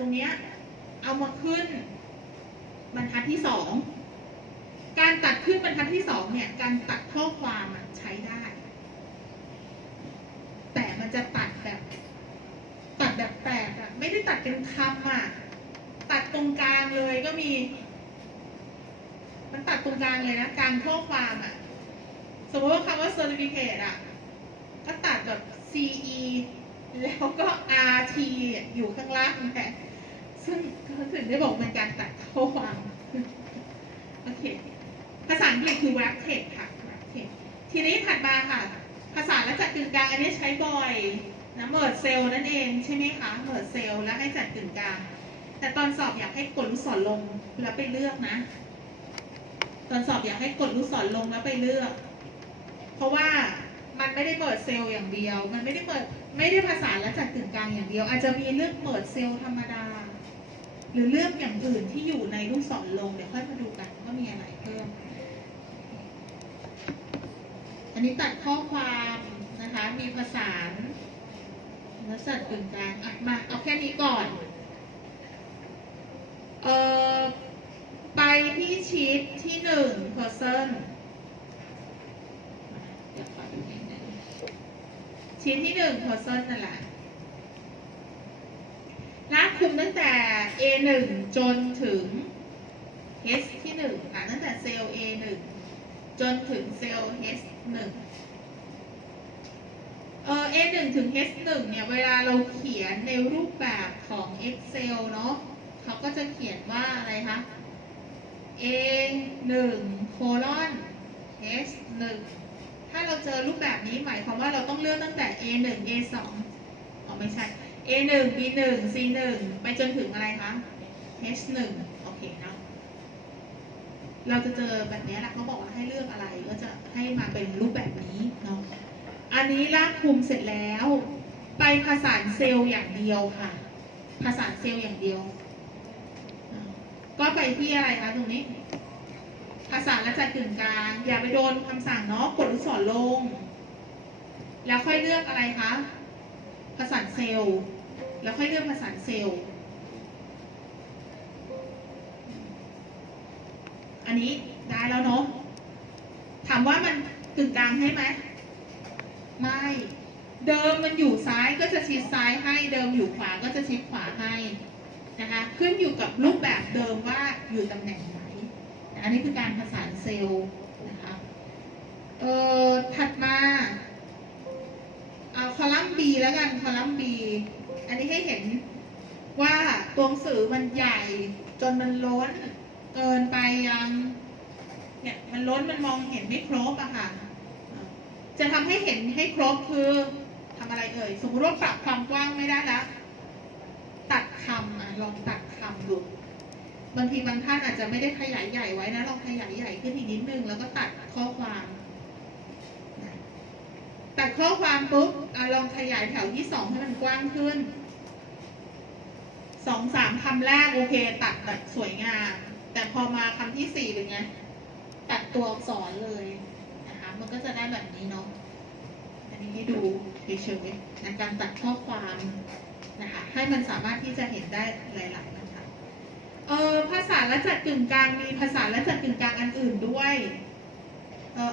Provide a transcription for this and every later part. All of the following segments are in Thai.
ตรงเนี้ยเอามาขึ้นบรรทัดที่สองการตัดขึ้นบรรทัดที่สองเนี่ยการตัดข้อความใช้ได้ แต่มันจะตัดแบบ ตัดแบบแปลกอะไม่ได้ตัดเป็นคำอะตัดตรงกลางเลยก็มี มันตัดตรงกลางเลยนะกลางข้อความอะสมมติว่าคำว่า certificate อะก็ตัดแบบ ce แล้วก็ rt อยู่ข้างล่างแหละ ซึ่งก็ถึงได้บอกเป็นการตัดข้อความโอเค ภาษาอังกฤษคือ wrap text ค่ะ wrap text ทีนี้ถัดมาค่ะ ภาษาและจัดกึ่งกลางอันนี้ใช้บ่อยนะเมิร์ดเซลนั่นเองใช่ไหมคะเมิร์ดเซลแล้วให้จัดกึ่งกลาง แต่ตอนสอบอยากให้กดลูกศรลงแล้วไปเลือกนะ ตอนสอบอยากให้กดลูกศรลงแล้วไปเลือก เพราะว่ามันไม่ได้เปิดเซลล์อย่างเดียว มันไม่ได้เปิดไม่ได้ภาษาและจัดกึ่งกลางอย่างเดียว อาจจะมีเลือกเปิดเซลล์ธรรมดา หรือเลือกอย่างอื่นที่อยู่ในลูกศรลงเดี๋ยวค่อยมาดูกันว่ามีอะไรเพิ่ม อันนี้ตัดข้อความนะคะ มีภาษานและจัดกึ่งกลางอะมาเอาแค่นี้ก่อนเอ่อไปที่ชีตที่หนึ่ง person เดี๋ยวขอดูนิดนึงชีตที่หนึ่ง person นั่นแหละ ลากคุมตั้งแต่ A หนึ่งจนถึง H ที่หนึ่งค่ะตั้งแต่เซลล์ A หนึ่งจนถึงเซลล์ H หนึ่งเออ A หนึ่งถึง H หนึ่งเนี่ย เวลาเราเขียนในรูปแบบของ Excel เนาะเขาก็จะเขียนว่าอะไรคะ A หนึ่งโคลอน H หนึ่งถ้าเราเจอรูปแบบนี้หมายความว่าเราต้องเลือกตั้งแต่ A หนึ่ง A สองอ๋อไม่ใช่ A หนึ่ง B หนึ่ง C หนึ่งไปจนถึงอะไรคะ H หนึ่งโอเคเนาะเราจะเจอแบบนี้แหละเขาบอกว่าให้เลือกอะไรก็จะให้มาเป็นรูปแบบนี้เนาะอันนี้ลากคุมเสร็จแล้ว ไปผสานเซลล์อย่างเดียวค่ะผสานเซลล์อย่างเดียว ก็ไปที่อะไรคะตรงนี้ภาษาและจัดกึ่งกลางอย่าไปโดนคำสั่งเนาะกดลูกศรลง แล้วค่อยเลือกอะไรคะ ผสานเซลล์ แล้วค่อยเลือกผสานเซลล์ อันนี้ได้แล้วเนาะ ถามว่ามันกึ่งกลางให้ไหม ไม่ เดิมมันอยู่ซ้ายก็จะชิดซ้ายให้ เดิมอยู่ขวาก็จะชิดขวาให้นะคะ ขึ้นอยู่กับรูปแบบเดิมว่าอยู่ตำแหน่งไหน อันนี้คือการผสานเซลล์นะคะ เอ่อ ถัดมา เอาคอลัมน์ B แล้วกันคอลัมน์ B อันนี้ให้เห็นว่าตัวหนังสือมันใหญ่จนมันล้นเกินไปยังเนี่ยมันล้นมันมองเห็นไม่ครบอะค่ะ จะทำให้เห็นให้ครบคือทำอะไรเอ่ยสมมติว่าปรับความกว้างไม่ได้แล้วตัดคำอะลองตัดคำดูบางทีบางท่านอาจจะไม่ได้ขยายใหญ่ไว้นะลองขยายใหญ่ขึ้นอีกนิดนึงแล้วก็ตัดข้อความ ตัดข้อความปุ๊บลองขยายแถวที่สองให้มันกว้างขึ้นสองสามคำแรกโอเค ตัดแบบสวยงาม แต่พอมาคำที่สี่เป็นไง ตัดตัวอักษรเลยนะคะมันก็จะได้แบบนี้เนาะอันนี้ให้ดูเฉยๆในการตัดข้อความนะคะให้มันสามารถที่จะเห็นได้หลายๆบรรทัดเออภาษาและจัดกึ่งกลางมีภาษาและจัดกึ่งกลางอันอื่นด้วย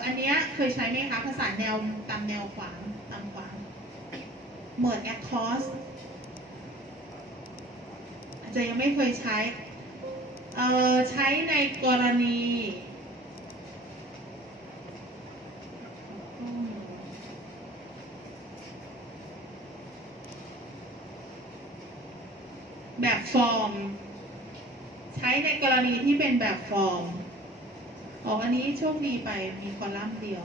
อันเนี้ยเคยใช้ไหมคะภาษาแนวตามแนวขวางตามขวางเหมือนแอคคอสอาจจะยังไม่เคยใช้เออใช้ในกรณีแบบฟอร์ม ใช้ในกรณีที่เป็นแบบฟอร์ม อ๋ออันนี้โชคดีไปมีคอลัมน์เดียว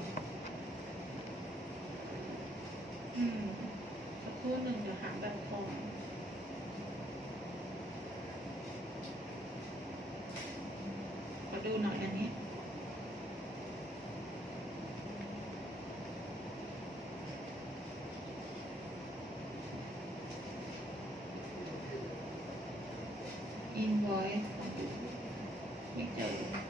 อืมสักครู่หนึ่งเดี๋ยวหาแบบฟอร์มขอดูหน่อยอันนี้ invoice ไม่เจอ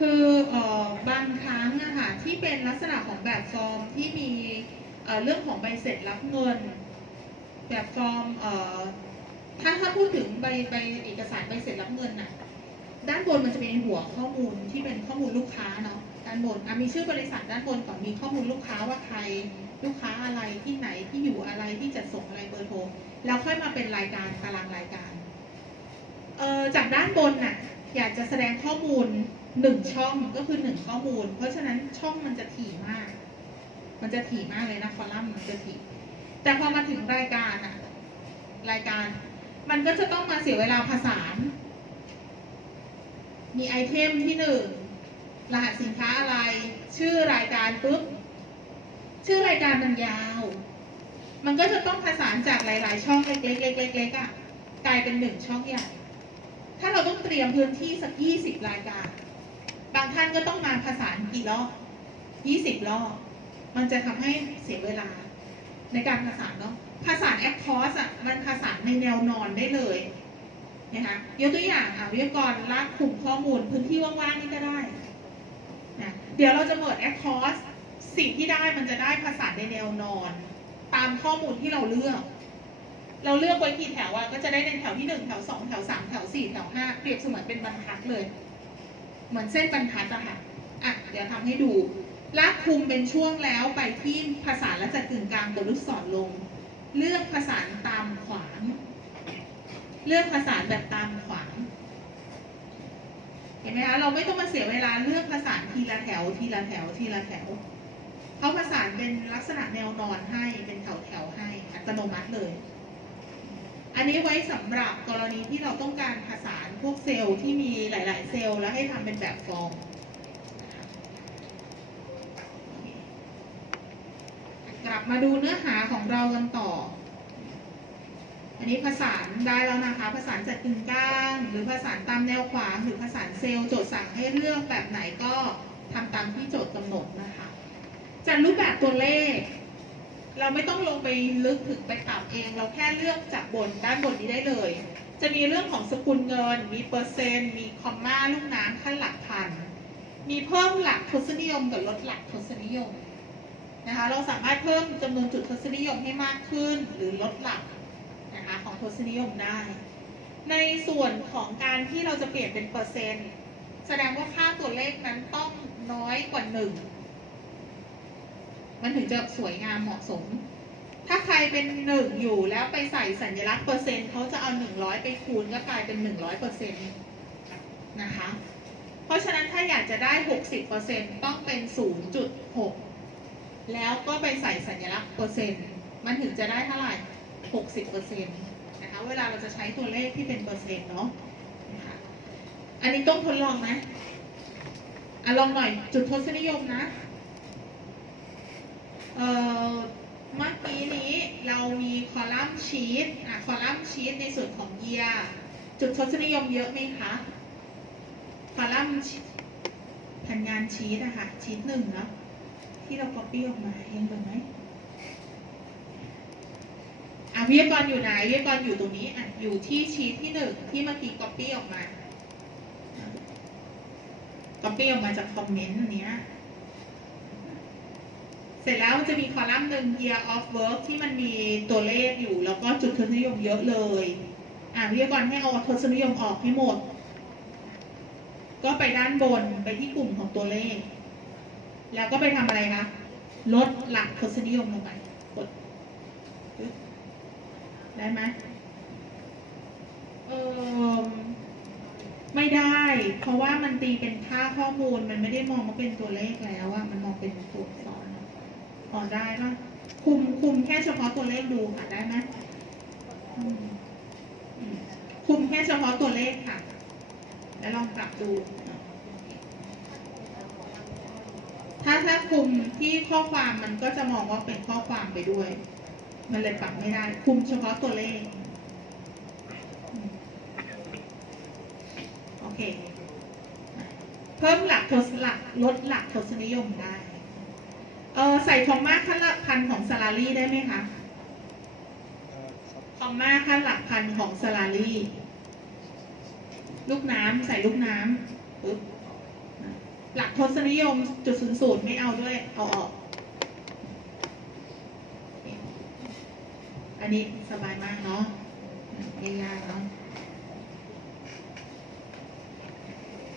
คือออบางครั้งอะค่ะที่เป็นลักษณะของแบบฟอร์มที่มีเเรื่องของใบเสร็จรับเงิน แบบฟอร์มถ้าถ้าพูดถึงใบใบเอกสารใบเสร็จรับเงินน่ะด้านบนมันจะเป็นหัวข้อมูลที่เป็นข้อมูลลูกค้าเนาะด้านบนอะมีชื่อบริษัทด้านบนก่อนมีข้อมูลลูกค้าว่าใครลูกค้าอะไรที่ไหนที่อยู่อะไรที่จะส่งอะไรเบอร์โทรแล้วค่อยมาเป็นรายการตารางรายการจากด้านบนน่ะ อยากจะแสดงข้อมูลหนึ่งช่องก็คือหนึ่งข้อมูล เพราะฉะนั้นช่องมันจะถี่มาก มันจะถี่มากเลยนะคอลัมน์มันจะถี่ แต่พอมาถึงรายการอะรายการ มันก็จะต้องมาเสียเวลาผสานมีไอเทมที่หนึ่งรหัสสินค้าอะไร ชื่อรายการปุ๊บชื่อรายการมันยาว มันก็จะต้องผสานจากหลาย ๆ ช่องเล็กๆๆๆอะกลายเป็นหนึ่งช่องใหญ่ ถ้าเราต้องเตรียมพื้นที่สักยี่สิบรายการ บางท่านก็ต้องมาผสานกี่รอบยี่สิบรอบ มันจะทำให้เสียเวลาในการผสานเนาะผสานแอปคอสอะ มันผสานในแนวนอนได้เลยนะคะยกตัวอย่างอะวิทยากรลากกลุ่มข้อมูลพื้นที่ว่างๆนี่ก็ได้นะเดี๋ยวเราจะเปิดแอคคอร์สสิ่งที่ได้มันจะได้ภาษาในแนวนอน ตามข้อมูลที่เราเลือก เราเลือกไว้กี่แถวอะก็จะได้ในแถวที่หนึ่งแถวสองแถวสามแถวสี่แถวห้าเปรียบเสมือนเป็นบรรทัดเลย เหมือนเส้นบรรทัดอะค่ะอะ เดี๋ยวทำให้ดูลากคุมเป็นช่วงแล้วไปที่ภาษาและจัดกึ่งกลางตัวลูกศรลง เลือกภาษาตามขวาง เลือกภาษาแบบตามขวาง เห็นไหมคะเราไม่ต้องมาเสียเวลาเลือกภาษาทีละแถว ทีละแถวทีละแถวเขาภาษาเป็นลักษณะแนวนอนให้เป็นแถวแถวให้อัตโนมัติเลย อันนี้ไว้สำหรับกรณีที่เราต้องการผสานพวกเซลล์ที่มีหลาย ๆ เซลล์แล้วให้ทำเป็นแบบฟอร์มกลับมาดูเนื้อหาของเรากันต่อ อันนี้ผสานได้แล้วนะคะผสานจัดกึ่งกลาง หรือผสานตามแนวขวางหรือผสานเซลล์โจทย์สั่งให้เลือกแบบไหนก็ทำตามที่โจทย์กำหนดนะคะจัดรูปแบบตัวเลข เราไม่ต้องลงไปลึกถึงไปปรับเอง เราแค่เลือกจากบนด้านบนนี้ได้เลย จะมีเรื่องของสกุลเงิน มีเปอร์เซ็นต์ มีคอมมาลูกน้ำขั้นหลักพัน มีเพิ่มหลักทศนิยมกับลดหลักทศนิยมนะคะเราสามารถเพิ่มจำนวนจุดทศนิยมให้มากขึ้นหรือลดหลักนะคะของทศนิยมได้ ในส่วนของการที่เราจะเปลี่ยนเป็นเปอร์เซ็นต์ แสดงว่าค่าตัวเลขนั้นต้องน้อยกว่าหนึ่ง มันถึงจะสวยงามเหมาะสม ถ้าใครเป็นหนึ่งอยู่แล้วไปใส่สัญลักษณ์เปอร์เซ็นต์เขาจะเอาหนึ่งร้อยไปคูณก็กลายเป็นหนึ่งร้อยเปอร์เซ็นต์นะคะ เพราะฉะนั้นถ้าอยากจะได้หกสิบเปอร์เซ็นต์ต้องเป็นศูนย์จุดหกแล้วก็ไปใส่สัญลักษณ์เปอร์เซ็นต์มันถึงจะได้เท่าไหร่60เปอร์เซ็นต์นะคะ เวลาเราจะใช้ตัวเลขที่เป็นเปอร์เซ็นต์เนาะนะคะอันนี้ต้องทดลองนะอะลองหน่อยจุดทศนิยมนะ เอ่อเมื่อกี้นี้เรามีคอลัมน์ชีตอะคอลัมน์ชีตในส่วนของเยียจุดทศนิยมเยอะไหมคะคอลัมน์ผ่นงานชีตอะคะชีตหนึ่งเนาะที่เรา copy ออกมาเห็นไหมอะวิทยากรอยู่ไหนวิทยากรอยู่ตรงนี้อะอยู่ที่ชีทที่หนึ่งที่เมื่อกี้ก๊อปปี้ออกมาก๊อปปี้ออกมาจากคอมเมนต์อันเนี้ย เสร็จแล้วจะมีคอลัมน์หนึ่ง year of work ที่มันมีตัวเลขอยู่ แล้วก็จุดทศนิยมเยอะเลย อะวิทยากรให้เอาทศนิยมออกให้หมด ก็ไปด้านบนไปที่กลุ่มของตัวเลข แล้วก็ไปทำอะไรคะ ลดหลักทศนิยมลงไป กด ได้ไหมเออไม่ได้ เพราะว่ามันตีเป็นค่าข้อมูล มันไม่ได้มองว่าเป็นตัวเลขแล้วอะมันมองเป็นตัวอักษรอะ พอได้ปะคุมคุมแค่เฉพาะตัวเลขดูค่ะได้ไหมคุมแค่เฉพาะตัวเลขค่ะ แล้วลองปรับดู ถ้าถ้าคุมที่ข้อความมันก็จะมองว่าเป็นข้อความไปด้วย มันเลยปรับไม่ได้ คุมเฉพาะตัวเลข โอเค เพิ่มหลักทศหลักลดหลักทศนิยมได้ เออใส่คอมมาขั้นหลักพันของซาลารีได้ไหมคะคอมมาขั้นหลักพันของซาลารีลูกน้ำใส่ลูกน้ำปึ๊บหลักทศนิยมจุดศูนย์ศูนย์ไม่เอาด้วย เอาออก อันนี้สบายมากเนาะง่ายๆเนาะ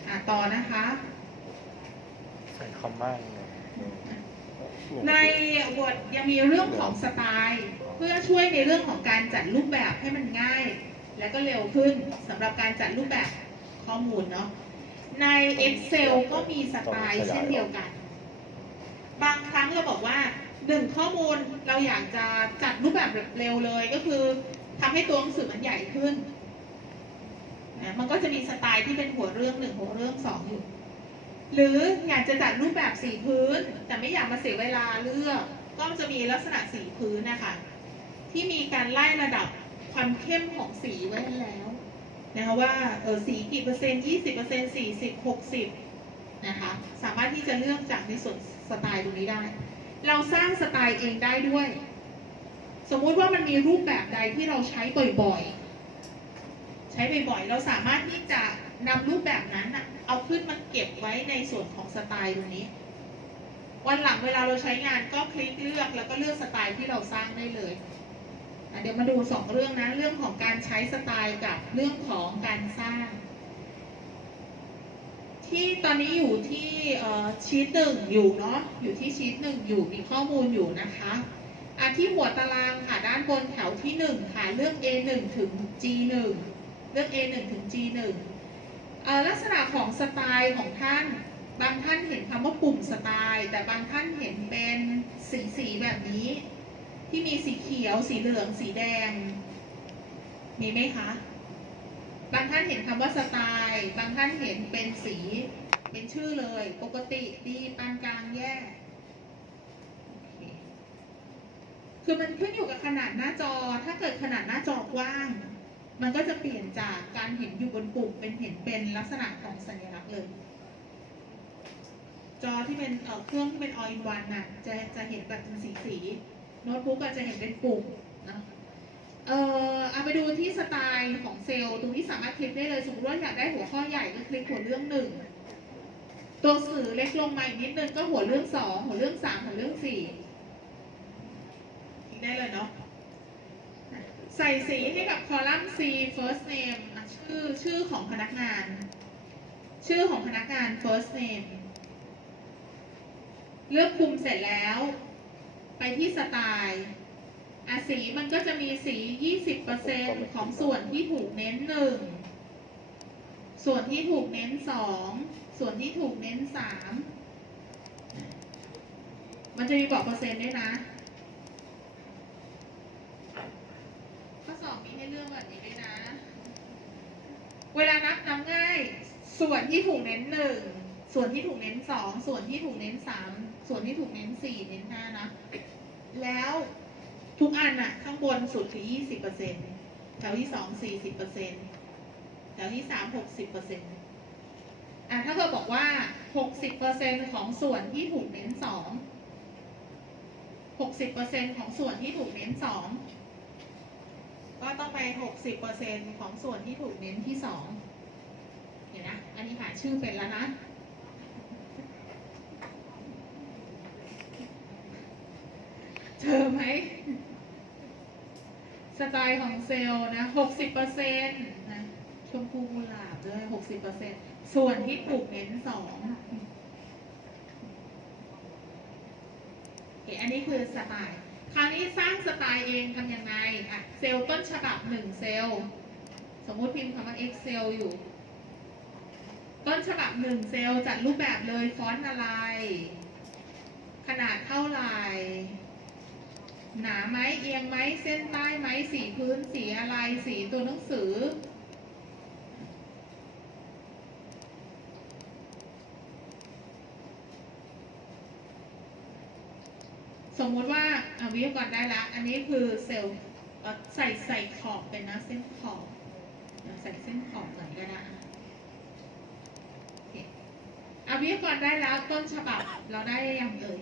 อะต่อนะคะ ใส่คอมมายังไง ใน Word ยังมีเรื่องของสไตล์ เพื่อช่วยในเรื่องของการจัดรูปแบบให้มันง่าย และก็เร็วขึ้นสำหรับการจัดรูปแบบข้อมูลเนาะใน Excel ก็มีสไตล์เช่นเดียวกัน บางครั้งเราบอกว่าหนึ่งข้อมูลเราอยากจะจัดรูปแบบเร็วเลยก็คือทำให้ตัวหนังสือมันใหญ่ขึ้นนะมันก็จะมีสไตล์ที่เป็นหัวเรื่องหนึ่งหัวเรื่องสองอยู่ หรืออยากจะจัดรูปแบบสีพื้น แต่ไม่อยากมาเสียเวลาเลือก ก็จะมีลักษณะสีพื้นนะคะ ที่มีการไล่ระดับความเข้มของสีไว้แล้วนะคะว่าเออสีกี่เปอร์เซ็นต์ยี่สิบเปอร์เซ็นต์สี่สิบหกสิบนะคะสามารถที่จะเลือกจากในส่วนสไตล์ตรงนี้ได้ เราสร้างสไตล์เองได้ด้วย สมมุติว่ามันมีรูปแบบใดที่เราใช้บ่อยๆ ใช้บ่อยๆ เราสามารถที่จะ นำรูปแบบนั้นน่ะเอาขึ้นมาเก็บไว้ในส่วนของสไตล์ตรงนี้ วันหลังเวลาเราใช้งานก็คลิกเลือกแล้วก็เลือกสไตล์ที่เราสร้างได้เลยเดี๋ยวมาดูสองเรื่องนะ เรื่องของการใช้สไตล์กับเรื่องของการสร้าง ที่ตอนนี้อยู่ที่ชีตหนึ่งอยู่เนาะอยู่ที่ชีตหนึ่งอยู่มีข้อมูลอยู่นะคะอะที่หัวตารางค่ะด้านบนแถวที่หนึ่งค่ะเลือก A1 ถึง G1 เลือก A1 ถึง G1 เอ่อ ลักษณะของสไตล์ของท่าน บางท่านเห็นคำว่าปุ่มสไตล์ แต่บางท่านเห็นเป็นสีสีแบบนี้ ที่มีสีเขียว สีเหลือง สีแดง มีไหมคะ บางท่านเห็นคำว่าสไตล์ บางท่านเห็นเป็นสีเป็นชื่อเลย ปกติดีปานกลางแย่คือมันขึ้นอยู่กับขนาดหน้าจอ ถ้าเกิดขนาดหน้าจอกว้าง มันก็จะเปลี่ยนจากการเห็นอยู่บนปุ่มเป็นเห็นเป็นลักษณะของสัญลักษณ์เลย จอที่เป็นเครื่องที่เป็น all in one น่ะจะจะเห็นแบบเป็นสีสีโน้ตบุ๊กก็จะเห็นเป็นปุ่มนะเอ่อเอาไปดูที่สไตล์ของเซลล์ตรงนี้สามารถคลิกได้เลยสมมติว่าอยากได้หัวข้อใหญ่ก็คลิกหัวเรื่องหนึ่งตัวสื่อเล็กลงมาอีกนิดนึงก็หัวเรื่องสองหัวเรื่องสามหัวเรื่องสี่คลิกได้เลยเนาะ ใส่สีให้กับคอลัมน์ C first name อะชื่อชื่อของพนักงาน ชื่อของพนักงาน first name เลือกคุมเสร็จแล้ว ไปที่สไตล์อะสีมันก็จะมีสี 20%ของส่วนที่ถูกเน้นหนึ่งส่วนที่ถูกเน้นสองส่วนที่ถูกเน้นสามมันจะมีบอกเปอร์เซ็นต์ด้วยนะ ข้อส อบมีให้เลือกแบบนี้ด้วยนะ เวลานับนับง่าย ส่วนที่ถูกเน้นหนึ่ง ส่วนที่ถูกเน้นสอง ส่วนที่ถูกเน้นสาม ส่วนที่ถูกเน้นสี่เน้นห้านะ แล้วทุกอันอะข้างบนสุดคือยี่สิบเปอร์เซ็นต์แถวที่สองสี่สิบเปอร์เซ็นต์แถวที่สามหกสิบเปอร์เซ็นต์อะถ้าเกิดบอกว่าหกสิบเปอร์เซ็นต์ของส่วนที่ถูกเน้นสองหกสิบเปอร์เซ็นต์ของส่วนที่ถูกเน้นสอง ก็ต้องไป 60%ของส่วนที่ถูกเน้นที่สองเห็นนะ อันนี้หาชื่อเป็นแล้วนะ เจอไหม สไตล์ของเซลล์นะ 60%นะชมพูกุหลาบเลย60%ส่วนที่ถูกเน้นสองโอเคอันนี้คือสไตล์ คราวนี้สร้างสไตล์เองทำยังไงอะเซลล์ต้นฉบับหนึ่งเซลล์สมมุติพิมพ์คำว่า Excel อยู่ ต้นฉบับหนึ่งเซลล์จัดรูปแบบเลยฟอนต์อะไร ขนาดเท่าไหร่ หนาไหมเอียงไหมเส้นใต้ไหมสีพื้นสีอะไรสีตัวหนังสือ สมมุติว่าอวิทยากรได้ละอันนี้คือเซลล์ใส่ใส่ขอบเป็นนะเส้นขอบใส่เส้นขอบหน่อยก็ได้อะอวิทยากรได้แล้วต้นฉบับเราได้ยังเลย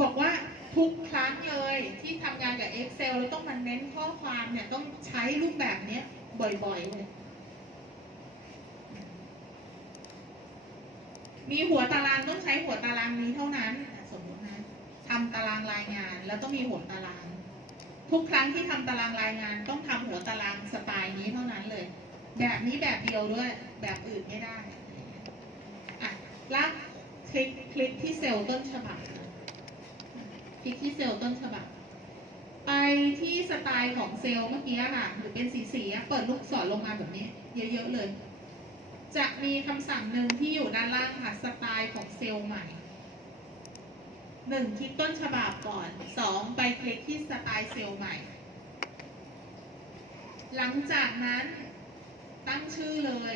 บอกว่าทุกครั้งเลยที่ทำงานกับ Excel แล้วต้องมาเน้นข้อความเนี่ยต้องใช้รูปแบบนี้บ่อยๆเลย มีหัวตารางต้องใช้หัวตารางนี้เท่านั้นสมมตินะทำตารางรายงานแล้วต้องมีหัวตาราง ทุกครั้งที่ทำตารางรายงาน ต้องทำหัวตารางสไตล์นี้เท่านั้นเลย แบบนี้แบบเดียวด้วย แบบอื่นไม่ได้อะลากคลิกคลิกที่เซลล์ต้นฉบับคลิกที่เซลล์ต้นฉบับ ไปที่สไตล์ของเซลล์เมื่อกี้ค่ะหรือเป็นสีสีๆเปิดลูกศรลงมาแบบนี้ เยอะๆเลย จะมีคำสั่งหนึ่งที่อยู่ด้านล่างค่ะ สไตล์ของเซลล์ใหม่หนึ่งคลิกต้นฉบับก่อนสองไปคลิกที่สไตล์เซลล์ใหม่ หลังจากนั้นตั้งชื่อเลย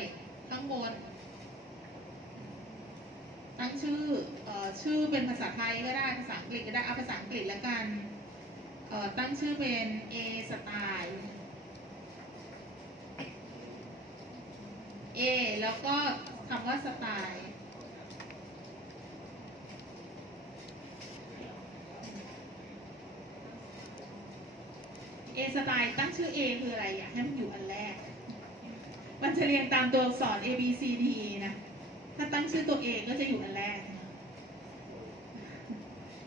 ข้างบน ตั้งชื่ออชื่อเป็นภาษาไทยก็ได้ ภาษาอังกฤษก็ได้ เอาภาษาอังกฤษแล้วกัน ตั้งชื่อเป็น A สไตล์ A แล้วก็คำว่าสไตล์ A สไตล์ตั้งชื่อ A คืออะไรอยากให้มันอยู่อันแรก มันจะเรียงตามตัวอักษร A B C D นะ ถ้าตั้งชื่อตัว A ก็จะอยู่อันแรก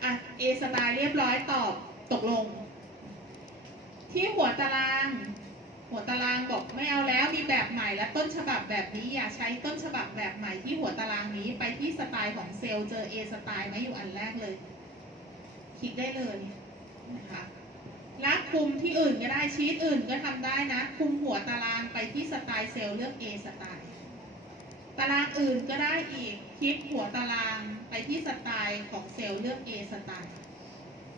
อะ A สไตล์เรียบร้อยตอบตกลง ที่หัวตาราง หัวตารางบอกไม่เอาแล้วมีแบบใหม่และต้นฉบับแบบนี้อย่าใช้ต้นฉบับแบบใหม่ที่หัวตารางนี้ไปที่สไตล์ของเซลล์เจอ A สไตล์ไหมอยู่อันแรกเลย คลิกได้เลยนะคะและคุมที่อื่นก็ได้ชีตอื่นก็ทำได้นะ คุมหัวตารางไปที่สไตล์เซลล์เลือก A สไตล์ตารางอื่นก็ได้อีกคลิกหัวตารางไปที่สไตล์ของเซลล์เลือก A สไตล์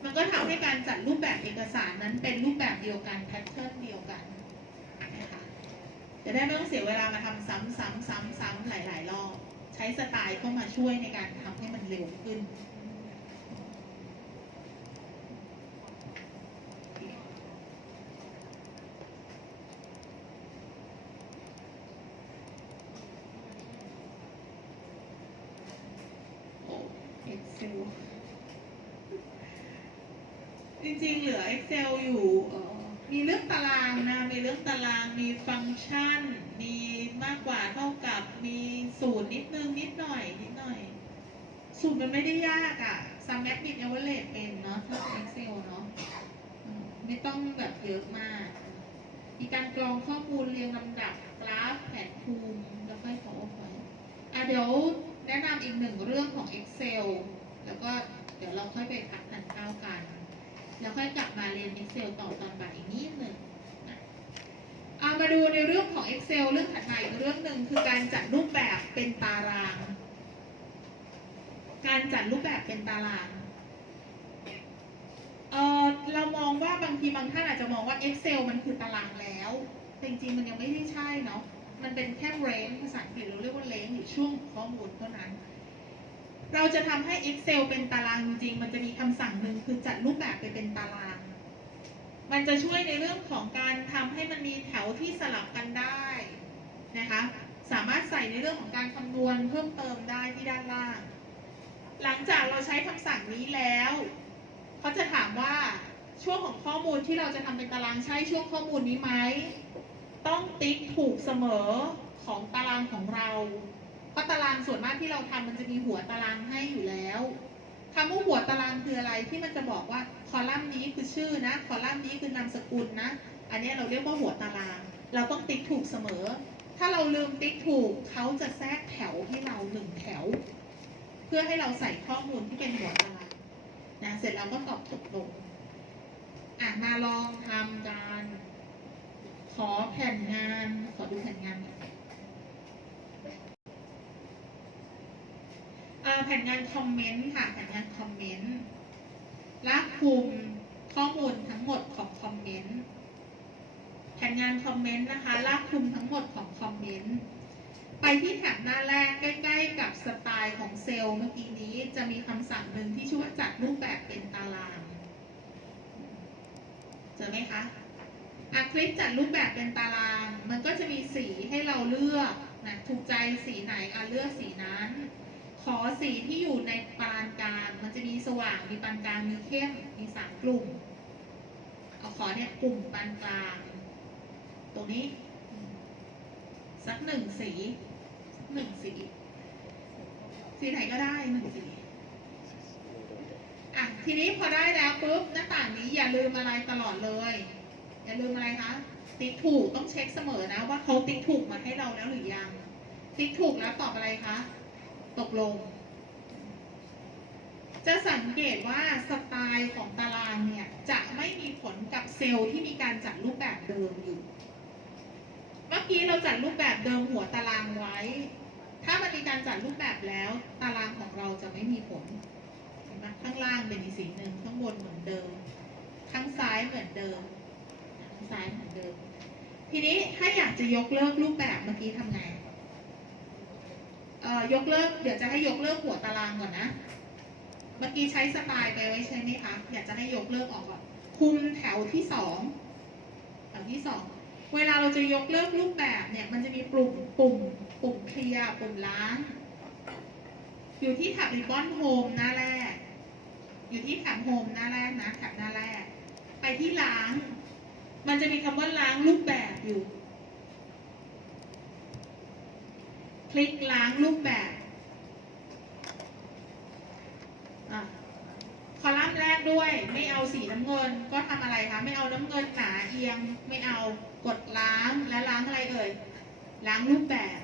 มันก็ทำให้การจัดรูปแบบเอกสารนั้นเป็นรูปแบบเดียวกันแพทเทิร์นเดียวกัน จะได้ไม่ต้องเสียเวลามาทำซ้ำซ้ำซ้ำซ้ำหลาย ๆ รอบ ใช้สไตล์เข้ามาช่วยในการทำให้มันเร็วขึ้น โอ้ Excel จริงๆ เหลือ Excel อยู่เอ่อมีเรื่องตารางนะ มีเรื่องตาราง มีฟังก์ชัน มีมากกว่าเท่ากับ มีสูตรนิดนึง นิด หน่อย สูตรมันไม่ได้ยากอะ่ะ sum math bit average เป็นเนาะถ้าเป็น Excel เนาะไม่ต้องแบบเยอะมาก มีการกรองข้อมูลเรียงลำดับกราฟแผนภูมิ แล้วค่อย PowerPoint อะเดี๋ยวแนะนำอีกหนึ่งเรื่องของ Excel แล้วก็เดี๋ยวเราค่อยไปพักทานข้าวกัน แล้วค่อยกลับมาเรียน Excel ต่อตอนบ่ายอีกนิดหนึ่งเอามาดูในเรื่องของ Excel เรื่องถัดมาอีกเรื่องหนึ่งคือการจัดรูปแบบเป็นตาราง การจัดรูปแบบเป็นตารางเเรามองว่าบางทีบางท่านอาจจะมองว่า Excel มันคือตารางแล้วแต่จริงๆมันยังไม่ได้ใช่เนาะ มันเป็นแค่ range ภาษาอังกฤษเราเรียกว่า range หรือช่วงข้อมูลเท่านั้น เราจะทำให้ Excel เป็นตารางจริงๆ มันจะมีคำสั่งหนึ่งคือจัดรูปแบบไปเป็นตาราง มันจะช่วยในเรื่องของการทำให้มันมีแถวที่สลับกันได้นะคะ สามารถใส่ในเรื่องของการคำนวณเพิ่มเติมได้ที่ด้านล่าง หลังจากเราใช้คำสั่งนี้แล้วเขาจะถามว่าช่วงของข้อมูลที่เราจะทำเป็นตารางใช่ช่วงข้อมูลนี้ไหมต้องติ๊กถูกเสมอของตารางของเรา เพราะตารางส่วนมากที่เราทำมันจะมีหัวตารางให้อยู่แล้วคำว่าหัวตารางคืออะไรที่มันจะบอกว่าคอลัมน์นี้คือชื่อนะ คอลัมน์นี้คือนามสกุลนะ อันนี้เราเรียกว่าหัวตาราง เราต้องติ๊กถูกเสมอ ถ้าเราลืมติ๊กถูกเขาจะแทรกแถวให้เราหนึ่งแถว พื่อให้เราใส่ข้อมูลที่เป็นหัวตารางนะเสร็จแล้วก็ตอบตกลงอะมาลองทำกันขอแผ่นงาน ขอดูแผ่นงานแผ่นงานคอมเมนต์ค่ะแผ่นงานคอมเมนต์และคุมข้อมูลทั้งหมดของคอมเมนต์แผ่นงานคอมเมนต์นะคะลากคุมทั้งหมดของคอมเมนต์ ไปที่แถบหน้าแรกใกล้ๆกับสไตล์ของเซลล์เมื่อกี้นี้จะมีคำสั่งหนึ่งที่ชื่อว่าจัดรูปแบบเป็นตาราง เจอไหมคะอะคลิกจัดรูปแบบเป็นตาราง มันก็จะมีสีให้เราเลือกนะถูกใจสีไหนอะเลือกสีนั้น ขอสีที่อยู่ในปานกลาง มันจะมีสว่าง มีปานกลาง มีเข้ม มีสามกลุ่ม เอาขอเนี่ยกลุ่มปานกลาง ตรงนี้ สักหนึ่งสี หนึ่งสีสีไหนก็ได้หนึ่งสีอะทีนี้พอได้แล้วปุ๊บหน้าต่างนี้อย่าลืมอะไรตลอดเลย อย่าลืมอะไรคะติ๊กถูกต้องเช็คเสมอนะว่าเขาติ๊กถูกมาให้เราแล้วหรือยัง ติ๊กถูกแล้วตอบอะไรคะตกลง จะสังเกตว่าสไตล์ของตารางเนี่ยจะไม่มีผลกับเซลล์ที่มีการจัดรูปแบบเดิมอยู่ เมื่อกี้เราจัดรูปแบบเดิมหัวตารางไว้ ถ้ามันมีการจัดรูปแบบแล้ว ตารางของเราจะไม่มีผลเห็นไหมข้างล่างเป็นอีกสีหนึ่งข้างบนเหมือนเดิม ข้างซ้ายเหมือนเดิมข้างซ้ายเหมือนเดิม ทีนี้ถ้าอยากจะยกเลิกรูปแบบเมื่อกี้ทำไงเอ่อยกเลิกเดี๋ยวจะให้ยกเลิกหัวตารางก่อนนะ เมื่อกี้ใช้สไตล์ไปไว้ใช่ไหมคะ อยากจะให้ยกเลิกออกก่อน คุมแถวที่สองแถวที่สอง เวลาเราจะยกเลิกรูปแบบเนี่ย มันจะมีปุ่มปุ่ม ปุ่มเคลียร์ปุ่มล้าง อยู่ที่แท็บ Ribbon Home หน้าแรก อยู่ที่แท็บ Home หน้าแรกนะแท็บหน้าแรก ไปที่ล้าง มันจะมีคำว่าล้างรูปแบบอยู่ คลิกล้างรูปแบบอะคอลัมน์แรกด้วยไม่เอาสีน้ำเงินก็ทำอะไรคะไม่เอาน้ำเงินหนาเอียง ไม่เอากดล้างและล้างอะไรเอ่ยล้างรูปแบบ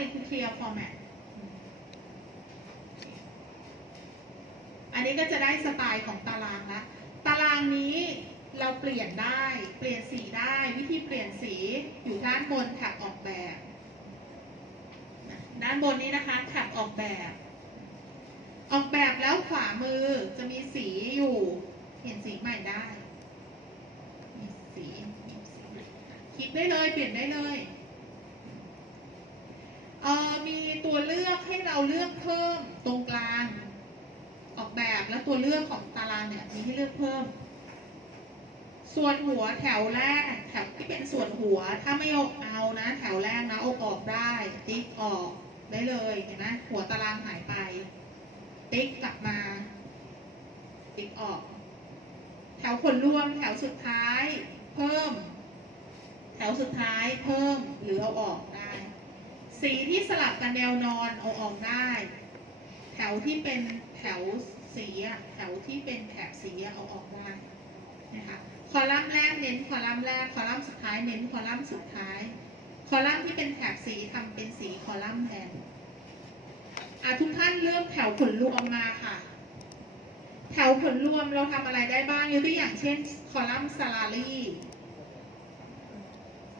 ภาษาอังกฤษคือ clear format อันนี้ก็จะได้สไตล์ของตารางละตารางนี้เราเปลี่ยนได้เปลี่ยนสีได้วิธีเปลี่ยนสีอยู่ด้านบนแท็บออกแบบ ด้านบนนี้นะคะแท็บออกแบบ ออกแบบแล้วขวามือจะมีสีอยู่เปลี่ยนสีใหม่ได้มีสีคลิกได้เลยเปลี่ยนได้เลย มีตัวเลือกให้เราเลือกเพิ่มตรงกลาง ออกแบบและตัวเลือกของตารางเนี่ยมีให้เลือกเพิ่ม ส่วนหัวแถวแรกแถวที่เป็นส่วนหัวถ้าไม่เอาเอานะ แถวแรกนะเอาออกได้ติ๊กออกได้เลยเห็นไหมหัวตารางหายไป ติ๊กกลับมา ติ๊กออก แถวผลรวมแถวสุดท้าย เพิ่ม แถวสุดท้ายเพิ่มหรือเอาออกได้ สีที่สลับกันแนวนอนเอาออกได้ แถวที่เป็นแถวสีแถวที่เป็นแถบสีเอาออกได้นะคะคอลัมน์แรกเน้นคอลัมน์แรก คอลัมน์สุดท้ายเน้นคอลัมน์สุดท้าย คอลัมน์ที่เป็นแถบสีทำเป็นสีคอลัมน์แทนอะทุกท่านเลือกแถวผลรวมมาค่ะ แถวผลรวมเราทำอะไรได้บ้างยกตัวอย่างเช่น คอลัมน์ salary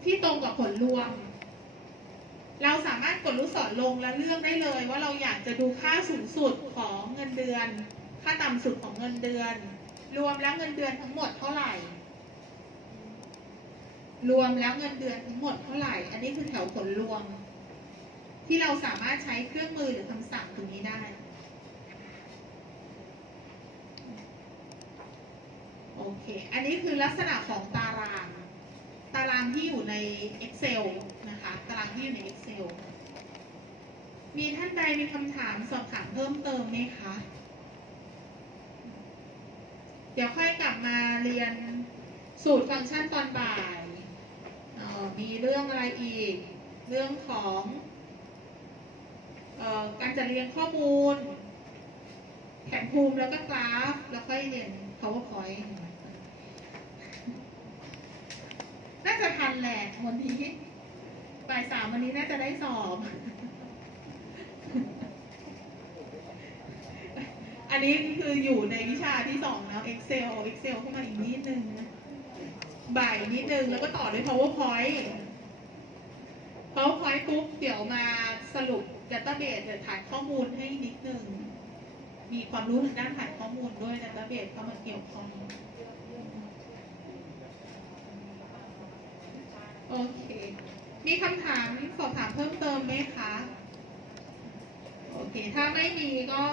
ที่ตรงกับผลรวม เราสามารถกดลูกศรลงและเลือกได้เลย ว่าเราอยากจะดูค่าสูงสุดของเงินเดือน ค่าต่ำสุดของเงินเดือน รวมแล้วเงินเดือนทั้งหมดเท่าไหร่ รวมแล้วเงินเดือนทั้งหมดเท่าไหร่ อันนี้คือแถวผลรวม ที่เราสามารถใช้เครื่องมือหรือคำสั่งตรงนี้ได้โอเค อันนี้คือลักษณะของตาราง ตารางที่อยู่ใน Excel นะคะตารางที่อยู่ใน Excel มีท่านใดมีคำถามสอบถามเพิ่มเติมไหมคะ เดี๋ยวค่อยกลับมาเรียนสูตรฟังก์ชันตอนบ่ายออมีเรื่องอะไรอีก เรื่องของออการจัดเรียงข้อมูล แผนภูมิแล้วก็กราฟ แล้วค่อยเรียน powerpoint น่าจะทันแหละวันนี้ บ่ายสามวันนี้น่าจะได้สอบ อันนี้คืออยู่ในวิชาที่สองแล้ว Excel Excel เข้ามาอีกนิดนึงบ่ายนิดนึงแล้วก็ต่อด้วย PowerPoint PowerPoint ปุ๊บเดี๋ยวมาสรุป Database ฐานข้อมูลให้นิดนึง มีความรู้ทางด้านฐานข้อมูลด้วย Database เข้ามาเกี่ยวข้องโอเค มีคำถามสอบถามเพิ่มเติมไหมคะ โอเค ถ้าไม่มีก็